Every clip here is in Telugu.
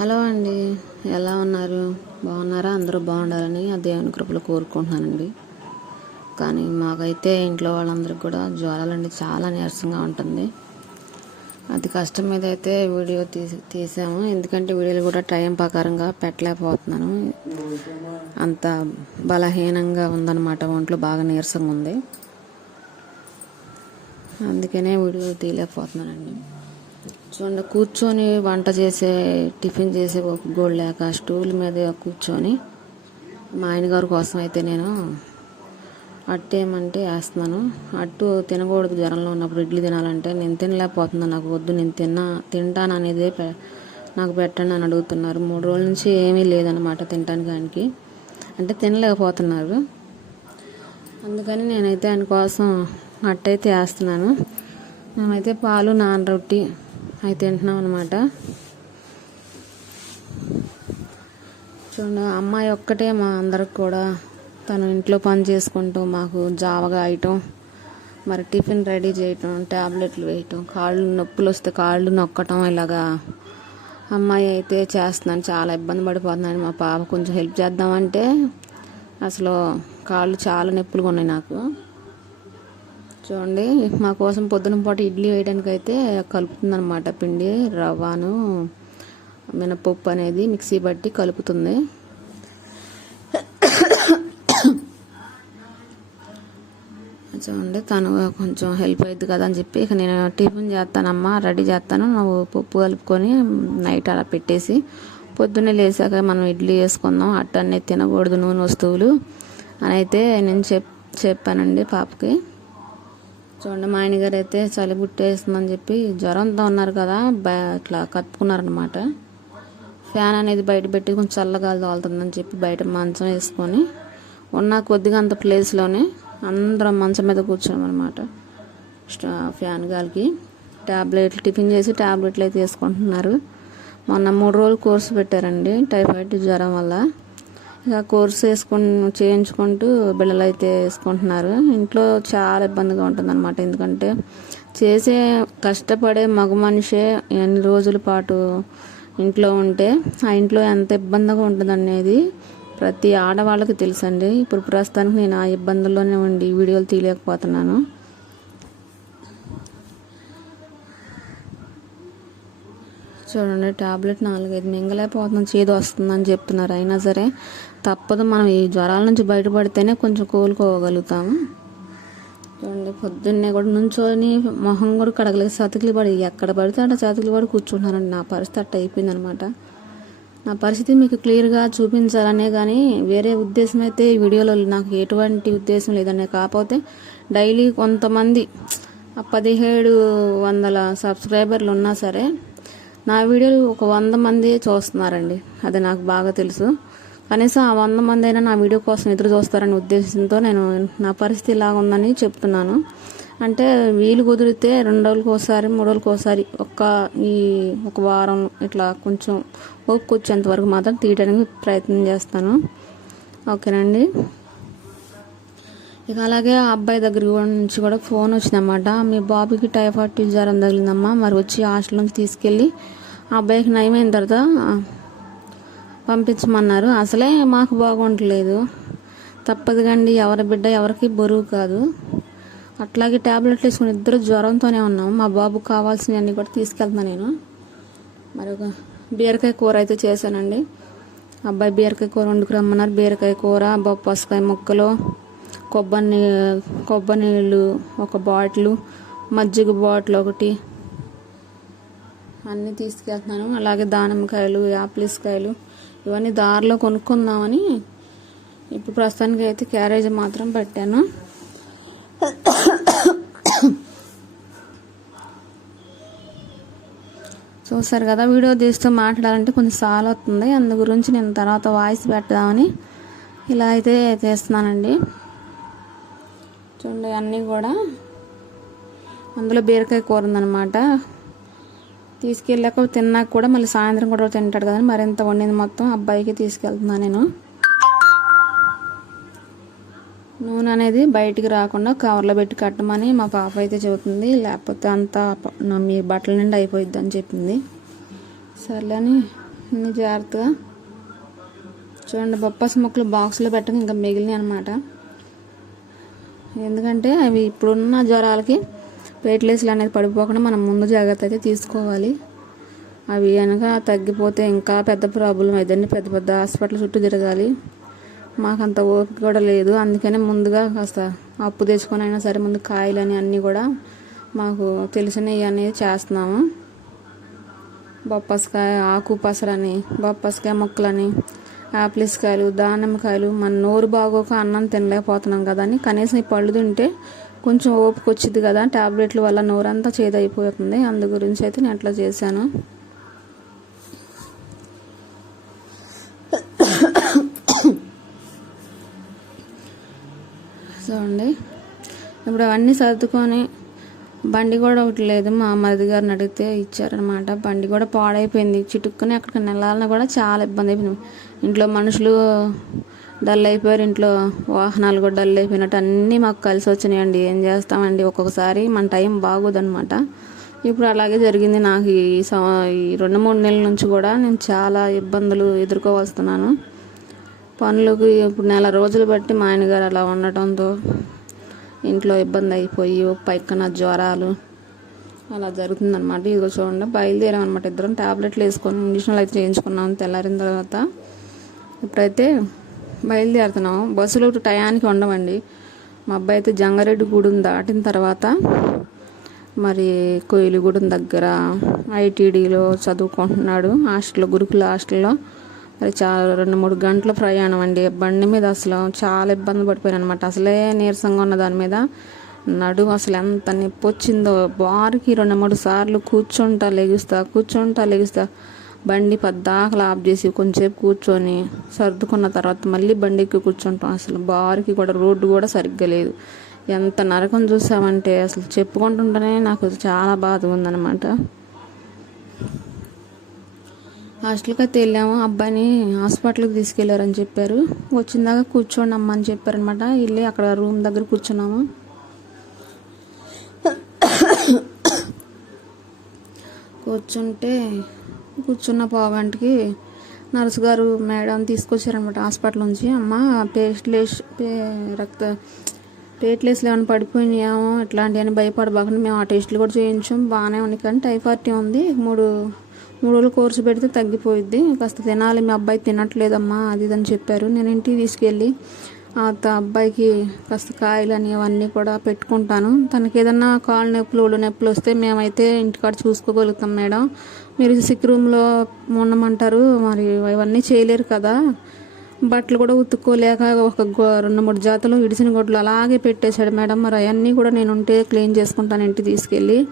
హలో అండి. ఎలా ఉన్నారు? బాగున్నారా? అందరూ బాగుండాలని ఆ దేవుని కృపలు కోరుకుంటున్నానండి. కానీ మాకైతే ఇంట్లో వాళ్ళందరికీ కూడా జ్వరాలండి చాలా నీరసంగా ఉంటుంది. అది కష్టం మీద అయితే వీడియో తీసి తీసాము. ఎందుకంటే వీడియోలు కూడా టైం ప్రకారంగా పెట్టలేకపోతున్నాను. అంత బలహీనంగా ఉందన్నమాట. ఒంట్లో బాగా నీరసంగా ఉంది. అందుకనే వీడియో తీయలేకపోతున్నానండి. చూడండి కూర్చొని వంట చేసే టిఫిన్ చేసే ఒక గోడు లేక స్టూల్ మీద కూర్చొని మా ఆయనగారు కోసం అయితే నేను అట్టు ఏమంటే వేస్తున్నాను. అట్టు తినకూడదు జ్వరంలో ఉన్నప్పుడు ఇడ్లీ తినాలంటే. నేను తినలేకపోతున్నాను నాకు వద్దు నేను తిన్నా తింటాను అనేది పె- నాకు పెట్టండి అని అడుగుతున్నారు. మూడు రోజుల నుంచి ఏమీ లేదనమాట తినడానికి ఆయనకి. అంటే తినలేకపోతున్నారు. అందుకని నేనైతే ఆయన కోసం అట్టయితే వేస్తున్నాను. మేమైతే పాలు నాన్ రొట్టి అవి తింటున్నాం అనమాట చూడండి అమ్మాయి ఒక్కటే మా అందరికి కూడా తను ఇంట్లో పని చేసుకుంటూ మాకు జావగా వేయటం మరి టిఫిన్ రెడీ చేయటం ట్యాబ్లెట్లు వేయటం కాళ్ళు నొప్పులు వస్తే కాళ్ళు నొక్కటం ఇలాగా అమ్మాయి అయితే చేస్తున్నాను చాలా ఇబ్బంది పడిపోతున్నాను మా పాప కొంచెం హెల్ప్ చేద్దామంటే అసలు కాళ్ళు చాలా నొప్పులుగా ఉన్నాయి నాకు. చూడండి మా కోసం పొద్దున పూట ఇడ్లీ వేయడానికి అయితే కలుపుతుందన్నమాట. పిండి రవ్వను మినపప్పు అనేది మిక్సీ బట్టి కలుపుతుంది. చూడండి తను కొంచెం హెల్ప్ అవుతుంది కదా అని చెప్పి ఇక నేను టిఫిన్ చేస్తానమ్మా రెడీ చేస్తాను. నువ్వు పప్పు కలుపుకొని నైట్ అలా పెట్టేసి పొద్దున్నే లేసాక మనం ఇడ్లీ వేసుకుందాం. అట్టన్నీ తినకూడదు నూనె వస్తువులు. అని అయితే నేను చెప్ చెప్పానండి పాపకి. చూడండి మా ఆయన గారు అయితే చలి గుట్టేస్తుందని చెప్పి జ్వరంతో ఉన్నారు కదా బ ఇట్లా కప్పుకున్నారనమాట ఫ్యాన్ అనేది బయట పెట్టి కొంచెం చల్లగాలి తోలుతుందని చెప్పి బయట మంచం వేసుకొని ఉన్న కొద్దిగా అంత ప్లేస్లోనే అందరం మంచం మీద కూర్చున్నాం అనమాట ఫ్యాన్ గాలికి. ట్యాబ్లెట్లు టిఫిన్ చేసి ట్యాబ్లెట్లు అయితే వేసుకుంటున్నారు. మొన్న మూడు రోజులు కోర్సు పెట్టారండి టైఫాయిడ్ జ్వరం వల్ల. ఇక కోర్స్ వేసుకొని చేయించుకుంటూ బిళ్ళలు అయితే వేసుకుంటున్నారు. ఇంట్లో చాలా ఇబ్బందిగా ఉంటుంది అనమాట ఎందుకంటే చేసే కష్టపడే మగ మనిషే ఎన్ని రోజుల పాటు ఇంట్లో ఉంటే ఆ ఇంట్లో ఎంత ఇబ్బందిగా ఉంటుంది అనేది ప్రతి ఆడవాళ్ళకి తెలుసండి. ఇప్పుడు ప్రస్తుతానికి నేను ఆ ఇబ్బందుల్లోనే ఉండి వీడియోలు తీయలేకపోతున్నాను. చూడండి టాబ్లెట్ నాలుగైదు మింగలేకపోతున్నాం చేదు వస్తుందని చెప్తున్నారు. అయినా సరే తప్పదు. మనం ఈ జ్వరాల నుంచి బయటపడితేనే కొంచెం కోలుకోగలుగుతాము. చూడండి పొద్దున్నే కూడా నుంచొని మొహం కూడా కడగలేదు సతికిలు పడి ఎక్కడ పడితే అట్లా సతికిలు పడి కూర్చుంటున్నారండి. నా పరిస్థితి అట్ట అయిపోయింది అనమాట నా పరిస్థితి మీకు క్లియర్గా చూపించాలనే కానీ వేరే ఉద్దేశం అయితే ఈ వీడియోలో నాకు ఎటువంటి ఉద్దేశం లేదనే. కాకపోతే డైలీ కొంతమంది పదిహేడు వందల సబ్స్క్రైబర్లు ఉన్నా సరే నా వీడియోలు ఒక వంద మంది చూస్తున్నారండి. అది నాకు బాగా తెలుసు. కనీసం ఆ వంద మంది అయినా నా వీడియో కోసం ఎదురు చూస్తారనే ఉద్దేశంతో నేను నా పరిస్థితి ఇలా ఉందని చెప్తున్నాను. అంటే వీలు కుదిరితే రెండు రోజులకు ఒకసారి మూడు రోజులకు ఒకసారి ఒక్క ఈ ఒక వారం ఇట్లా కొంచెం ఓపిక వచ్చేంత వరకు మాత్రం తీయడానికి ప్రయత్నం చేస్తాను. ఓకేనండి? ఇక అలాగే ఆ అబ్బాయి దగ్గర నుంచి కూడా ఫోన్ వచ్చిందన్నమాట. మీ బాబుకి టైఫాయిడ్ జ్వరం తగిలిందమ్మా మరి వచ్చి హాస్టల్ నుంచి తీసుకెళ్ళి ఆ అబ్బాయికి నయమైన తర్వాత పంపించమన్నారు. అసలే మాకు బాగుండలేదు తప్పదు కండి ఎవరి బిడ్డ ఎవరికి బరువు కాదు. అట్లాగే ట్యాబ్లెట్లు వేసుకుని ఇద్దరు జ్వరంతోనే ఉన్నాం. మా బాబుకు కావాల్సినవన్నీ కూడా తీసుకెళ్తాను నేను. మరి ఒక బీరకాయ కూర అయితే చేశానండి. అబ్బాయి బీరకాయ కూర వండుకు రమ్మన్నారు. బీరకాయ కూర బొప్పసకాయ ముక్కలు కొబ్బరి నీ కొబ్బరి నీళ్ళు ఒక బాటిల్ మజ్జిగ బాటిల్ ఒకటి. అన్నీ తీసుకెళ్తున్నాను. అలాగే దానిమ్మకాయలు యాపిల్స్కాయలు ఇవన్నీ దారిలో కొనుక్కుందామని ఇప్పుడు ప్రస్తుతానికి అయితే క్యారేజ్ మాత్రం పెట్టాను. చూసారు కదా వీడియో తీస్తూ మాట్లాడాలంటే కొంచెం సాల్ అవుతుంది అందు గురించి నేను తర్వాత వాయిస్ పెట్టదామని ఇలా అయితే చేస్తున్నానండి. చూడండి అన్నీ కూడా అందులో బీరకాయ కూర ఉందన్నమాట. తీసుకెళ్ళాక తిన్నాక కూడా మళ్ళీ సాయంత్రం కూడా తింటాడు కదా మరింత వండింది మొత్తం అబ్బాయికి తీసుకెళ్తున్నాను నేను. నూనె అనేది బయటికి రాకుండా కవర్లో పెట్టి కట్టమని మా పాప అయితే చెబుతుంది. లేకపోతే అంతా మీ బట్టల నిండా అయిపోయిద్ది అని చెప్పింది. సర్లేని అన్ని జాగ్రత్తగా చూడండి బొప్పాసి ముక్కలు బాక్స్లో పెట్టడం ఇంకా మిగిలినాయి అనమాట ఎందుకంటే అవి ఇప్పుడున్న జ్వరాలకి ప్లేట్లెస్లు అనేది పడిపోకుండా మనం ముందు జాగ్రత్త అయితే తీసుకోవాలి. అవి కనుక తగ్గిపోతే ఇంకా పెద్ద ప్రాబ్లం అయిందండి పెద్ద పెద్ద హాస్పిటల్ చుట్టూ తిరగాలి. మాకు అంత ఓపిక కూడా లేదు. అందుకనే ముందుగా కాస్త అప్పు తెచ్చుకొని అయినా సరే ముందు కాయలు అని అన్నీ కూడా మాకు తెలిసినవి అనేది చేస్తున్నాము. బొప్పస్కాయ ఆకు పసరని బొప్పాసకాయ మొక్కలని ఆపిల్స్ కాయలు దానిమ్మకాయలు మన నోరు బాగోక అన్నం తినలేకపోతున్నాం కదా అని కనీసం ఈ పళ్ళు తింటే కొంచెం ఓపిక వచ్చింది కదా ట్యాబ్లెట్ల వల్ల నోరంతా చేదైపోతుంది. అందు గురించి అయితే నేను అట్లా చేశాను. చూడండి. ఇప్పుడు అవన్నీ సర్దుకొని బండి కూడా ఒకటి లేదు మా మరిది గారిని అడిగితే ఇచ్చారనమాట. బండి కూడా పాడైపోయింది. చిటుక్కుని అక్కడికి వెళ్ళాలన్నా కూడా చాలా ఇబ్బంది అయిపోయింది. ఇంట్లో మనుషులు డల్ అయిపోయారు. ఇంట్లో వాహనాలు కూడా డల్ అయిపోయినట్టు అన్నీ మాకు కలిసి వచ్చినాయండి. ఏం చేస్తామండి? ఒక్కొక్కసారి మన టైం బాగోదన్నమాట ఇప్పుడు అలాగే జరిగింది. నాకు ఈ సం ఈ రెండు మూడు నెలల నుంచి కూడా నేను చాలా ఇబ్బందులు ఎదుర్కోవస్తున్నాను పనులకు ఇప్పుడు నెల రోజులు బట్టి మా ఆయన గారు అలా ఉండటంతో ఇంట్లో ఇబ్బంది అయిపోయి పైకన జ్వరాలు అలా జరుగుతుందనమాట ఇదిగో చూడండి బయలుదేరాం అనమాట ఇద్దరం. టాబ్లెట్లు వేసుకొని ఇండిషనల్ అయితే చేయించుకున్నాం తెల్లారిన తర్వాత. ఇప్పుడైతే బయలుదేరుతున్నాం. బస్సులు టయానికి ఉండవండి మా అబ్బాయి అయితే జంగారెడ్డి గూడెం దాటిన తర్వాత మరి కోయిలగూడెం దగ్గర ఐటీడీలో చదువుకుంటున్నాడు. హాస్టల్లో గురుకుల హాస్టల్లో మరి చాలా రెండు మూడు గంటల ప్రయాణం అండి. బండి మీద అసలు చాలా ఇబ్బంది పడిపోయాను అనమాట అసలే నీరసంగా ఉన్న దాని మీద నడు అసలు ఎంత నొప్పి వచ్చిందో. బారికి రెండు మూడు సార్లు కూర్చుంటా లెగుస్తా కూర్చుంటా లెగుస్తా బండి పద్దాకలు ఆఫ్ చేసి కొంచెంసేపు కూర్చొని సర్దుకున్న తర్వాత మళ్ళీ బండి ఎక్కి కూర్చుంటాం. అసలు బారికి కూడా రోడ్డు కూడా సరిగ్గా లేదు. ఎంత నరకం చూసామంటే అసలు చెప్పుకుంటుంటేనే నాకు చాలా బాధ ఉందన్నమాట. హాస్టల్కి అయితే వెళ్ళాము. అబ్బాయిని హాస్పిటల్కి తీసుకెళ్ళారని చెప్పారు. వచ్చిందాక కూర్చోండి అమ్మ అని చెప్పారనమాట. వెళ్ళి అక్కడ రూమ్ దగ్గర కూర్చున్నాము. కూర్చుంటే కూర్చున్న పావుగంటకి నర్సు గారు మేడం తీసుకొచ్చారనమాట హాస్పిటల్ నుంచి. అమ్మ పేస్ట్లేస్ పే రక్త ప్లేట్లెస్లు ఏమైనా పడిపోయినాయేమో ఇట్లాంటివన్నీ భయపడబాకండి. మేము ఆ టెస్టులు కూడా చేయించాం. బాగానే ఉంది కానీ టైఫాయిడ్ ఉంది. మూడు మూడు రోజులు కోర్సు పెడితే తగ్గిపోయిద్ది. కాస్త తినాలి మీ అబ్బాయి తినట్లేదమ్మా అది ఇదని అని చెప్పారు. నేను ఇంటికి తీసుకెళ్ళి ఆ త- అబ్బాయికి కాస్త కాయలని అవన్నీ కూడా పెట్టుకుంటాను. తనకి ఏదన్నా కాళ్ళు నొప్పులు ఒళ్ళు నొప్పులు వస్తే మేమైతే ఇంటికాడ చూసుకోగలుగుతాం మేడం. మీరు సిక్ రూమ్లో ఉండమంటారు మరి ఇవన్నీ చేయలేరు కదా. బట్టలు కూడా ఉతుక్కోలేక ఒక గో- రెండు మూడు జాతలు ఇడిసిన గొడ్లు అలాగే పెట్టేశాడు మేడం. మరి అవన్నీ కూడా నేను ఉంటే క్లీన్ చేసుకుంటాను ఇంటికి తీసుకెళ్ళి.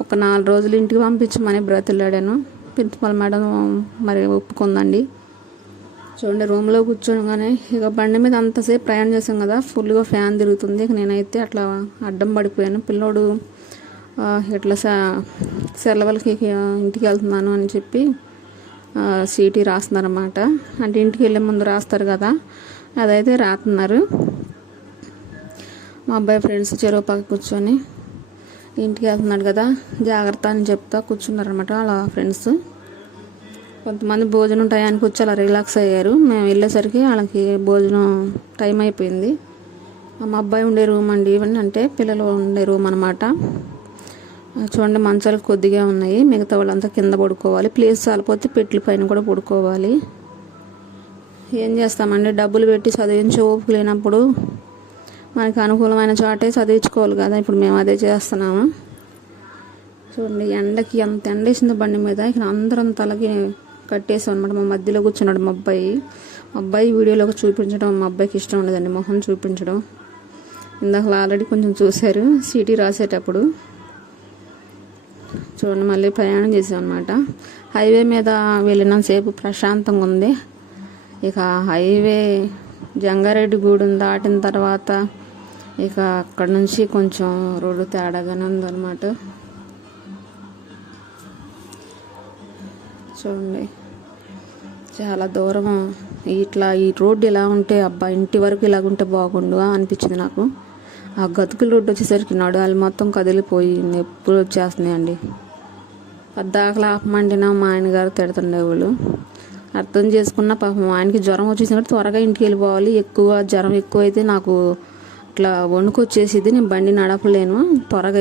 ఒక నాలుగు రోజులు ఇంటికి పంపించమని బ్రతిలాడాను. ప్రిన్సిపల్ మేడం మరి ఒప్పుకుందండి. చూడండి రూమ్లో కూర్చోగానే ఇక బండి మీద అంతసేపు ప్రయాణం చేసాం కదా ఫుల్గా ఫ్యాన్ తిరుగుతుంది. ఇక నేనైతే అట్లా అడ్డం పడిపోయాను. పిల్లోడు ఇట్లా సెలవులకి ఇంటికి వెళ్తున్నాను అని చెప్పి సీటీ రాస్తున్నారన్నమాట. అంటే ఇంటికి వెళ్ళే ముందు రాస్తారు కదా అదైతే రాస్తున్నారు మా అబ్బాయి ఫ్రెండ్స్ చెరువు పక్క కూర్చొని ఇంటికి వెళ్తున్నాడు కదా జాగ్రత్త అని చెప్తా కూర్చున్నారనమాట వాళ్ళ ఫ్రెండ్స్. కొంతమంది భోజనం టయానికి వచ్చి అలా రిలాక్స్ అయ్యారు. మేము వెళ్ళేసరికి వాళ్ళకి భోజనం టైం అయిపోయింది. మా అబ్బాయి ఉండే రూమ్ అండి ఇవన్నీ అంటే పిల్లలు ఉండే రూమ్ అనమాట చూడండి మంచాలు కొద్దిగా ఉన్నాయి. మిగతా వాళ్ళంతా కింద పడుకోవాలి. ప్లేస్ చాలిపోతే పెట్ల పైన కూడా పడుకోవాలి. ఏం చేస్తామండి? డబ్బులు పెట్టి చదివించే ఓపిక లేనప్పుడు మనకి అనుకూలమైన చోటే చదివించుకోవాలి కదా. ఇప్పుడు మేము అదే చేస్తున్నాము. చూడండి ఎండకి ఎంత ఎండ వేసిందో బండి మీద. ఇక అందరం తలకి కట్టేసాం అనమాట మా మధ్యలో కూర్చున్నాడు మా అబ్బాయి. మా అబ్బాయి వీడియోలోకి చూపించడం మా అబ్బాయికి ఇష్టం ఉండదండి. మొహం చూపించడం. ఇందాక ఆల్రెడీ కొంచెం చూశారు. సిటీ రాసేటప్పుడు చూడండి మళ్ళీ ప్రయాణం చేసాం అనమాట హైవే మీద వెళ్ళినంతసేపు ప్రశాంతంగా ఉంది. ఇక హైవే జంగారెడ్డిగూడెం దాటిన తర్వాత ఇక అక్కడ నుంచి కొంచెం రోడ్డు తేడాగానే ఉందన్నమాట. చూడండి. చాలా దూరం ఇట్లా ఈ రోడ్డు ఇలా ఉంటే అబ్బా ఇంటి వరకు ఇలాగ ఉంటే బాగుండు అనిపించింది నాకు. ఆ గతుకుల రోడ్డు వచ్చేసరికి నడువాలి మొత్తం కదిలిపోయి ఎప్పుడు వచ్చేస్తున్నాయండి. పద్దాకలా ఆపమండినా మా ఆయన గారు తిడుతుండేవాళ్ళు. అర్థం చేసుకున్న పాపం ఆయనకి జ్వరం వచ్చేసినప్పుడు త్వరగా ఇంటికి వెళ్ళిపోవాలి. ఎక్కువ జ్వరం ఎక్కువ అయితే నాకు ఇట్లా వణుకు వచ్చేసిద్ది నేను బండి నడపలేను త్వరగా